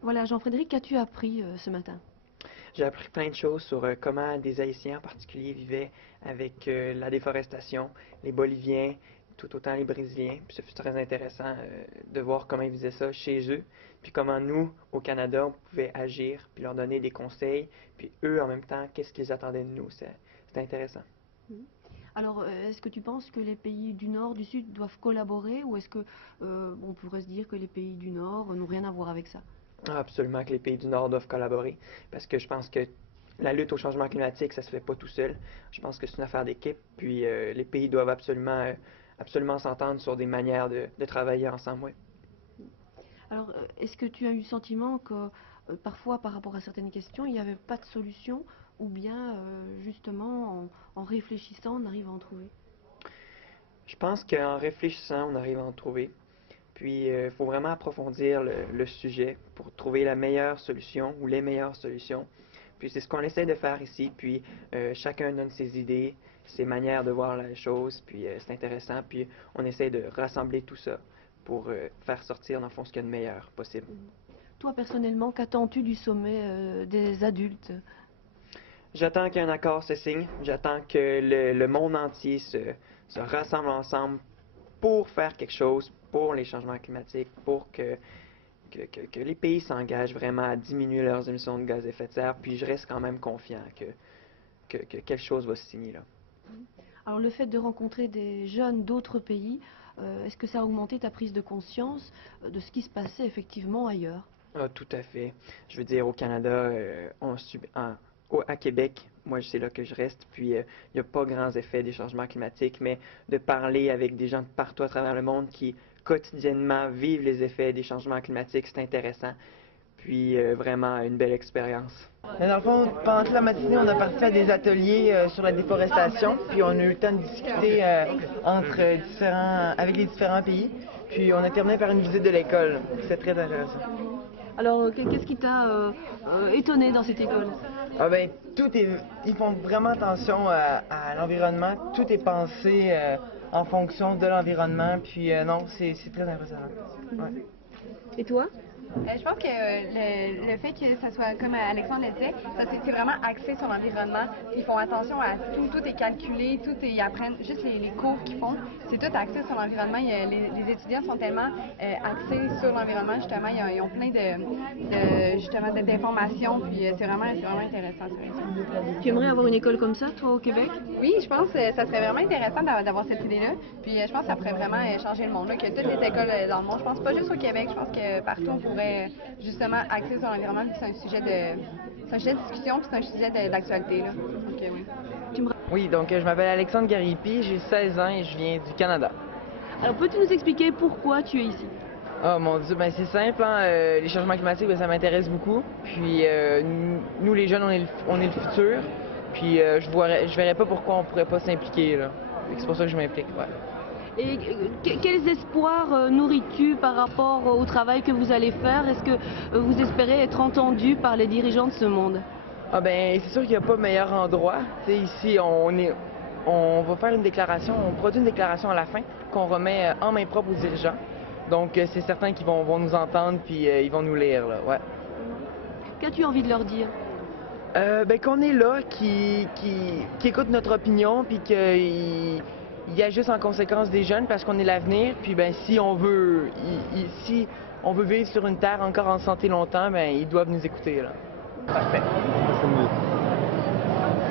Voilà, Jean-Frédéric, qu'as-tu appris ce matin? J'ai appris plein de choses sur comment des Haïtiens en particulier vivaient avec la déforestation, les Boliviens, tout autant les Brésiliens. Puis ça fut très intéressant de voir comment ils faisaient ça chez eux, puis comment nous, au Canada, on pouvait agir, puis leur donner des conseils, puis eux, en même temps, qu'est-ce qu'ils attendaient de nous. C'était intéressant. Mhm. Alors, est-ce que tu penses que les pays du Nord, du Sud doivent collaborer ou est-ce que on pourrait se dire que les pays du Nord n'ont rien à voir avec ça? Ah, absolument que les pays du Nord doivent collaborer, parce que je pense que la lutte au changement climatique, ça se fait pas tout seul. Je pense que c'est une affaire d'équipe, puis les pays doivent absolument s'entendre sur des manières de travailler ensemble, oui. Alors, est-ce que tu as eu le sentiment que parfois, par rapport à certaines questions, il n'y avait pas de solution ou bien justement en réfléchissant, on arrive à en trouver? Je pense qu'en réfléchissant, on arrive à en trouver. Puis, il faut vraiment approfondir le sujet pour trouver la meilleure solution ou les meilleures solutions. Puis, c'est ce qu'on essaie de faire ici. Puis, chacun donne ses idées, ses manières de voir la chose. Puis, c'est intéressant. Puis, on essaie de rassembler tout ça pour faire sortir, dans le fond, ce qu'il y a de meilleur possible. Toi, personnellement, qu'attends-tu du sommet des adultes? J'attends qu'un accord se signe. J'attends que le monde entier se rassemble ensemble pour faire quelque chose pour les changements climatiques, pour que les pays s'engagent vraiment à diminuer leurs émissions de gaz à effet de serre. Puis je reste quand même confiant que quelque chose va se signer là. Alors, le fait de rencontrer des jeunes d'autres pays, est-ce que ça a augmenté ta prise de conscience de ce qui se passait effectivement ailleurs? Ah, tout à fait. Je veux dire, au Canada, à Québec, moi, c'est là que je reste, puis il n'y a pas grands effets des changements climatiques, mais de parler avec des gens de partout à travers le monde qui quotidiennement vivent les effets des changements climatiques, c'est intéressant. Puis vraiment une belle expérience. Dans le fond, pendant toute la matinée, on a participé à des ateliers sur la déforestation, puis on a eu le temps de discuter avec les différents pays, puis on a terminé par une visite de l'école. C'était très intéressant. Alors, qu'est-ce qui t'a étonné dans cette école? Ah ben, ils font vraiment attention à l'environnement, tout est pensé en fonction de l'environnement, puis non, c'est très impressionnant. Ouais. Et toi? Je pense que le fait que ça soit, comme Alexandre le disait, c'est vraiment axé sur l'environnement. Ils font attention à tout, tout est calculé, tout est, ils apprennent, juste les cours qu'ils font, c'est tout axé sur l'environnement. Les étudiants sont tellement axés sur l'environnement, justement, ils ont plein d'informations, puis c'est vraiment intéressant. Ça. Tu aimerais avoir une école comme ça, toi, au Québec? Oui, je pense que ça serait vraiment intéressant d'avoir cette idée-là. Puis je pense que ça pourrait vraiment changer le monde, là, que toutes les écoles dans le monde, je pense pas juste au Québec, je pense que partout on pourrait justement axer sur l'environnement, puis c'est un sujet de discussion, puis c'est un sujet d'actualité. Donc, oui. Oui, donc je m'appelle Alexandre Garipi, j'ai 16 ans et je viens du Canada. Alors, peux-tu nous expliquer pourquoi tu es ici? Oh mon Dieu, ben c'est simple, hein, les changements climatiques, ben, ça m'intéresse beaucoup. Puis nous les jeunes, on est le futur. Puis je verrais pas pourquoi on pourrait pas s'impliquer là. C'est pour ça que je m'implique. Ouais. Et quels espoirs nourris-tu par rapport au travail que vous allez faire? Est-ce que vous espérez être entendu par les dirigeants de ce monde? Ah ben c'est sûr qu'il n'y a pas meilleur endroit. T'sais, ici, on va faire une déclaration, on produit une déclaration à la fin qu'on remet en main propre aux dirigeants. Donc c'est certain qu'ils vont nous entendre puis ils vont nous lire là. Ouais. Qu'as-tu envie de leur dire? Ben qu'on est là, qui écoute notre opinion puis qu'ils il agissent en conséquence des jeunes parce qu'on est l'avenir. Puis ben si on veut vivre sur une terre encore en santé longtemps, ben ils doivent nous écouter là. Parfait.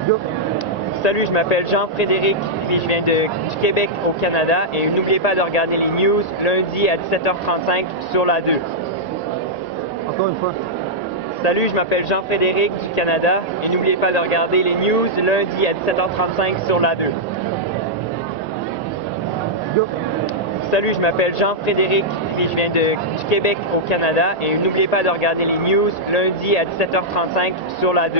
Go. Salut, je m'appelle Jean-Frédéric, puis je viens du Québec au Canada. Et n'oubliez pas de regarder les news lundi à 17h35 sur la 2. Encore une fois. Salut, je m'appelle Jean-Frédéric du Canada. Et n'oubliez pas de regarder les news lundi à 17h35 sur la 2. Salut, je m'appelle Jean-Frédéric, puis je viens du Québec au Canada. Et n'oubliez pas de regarder les news lundi à 17h35 sur la 2.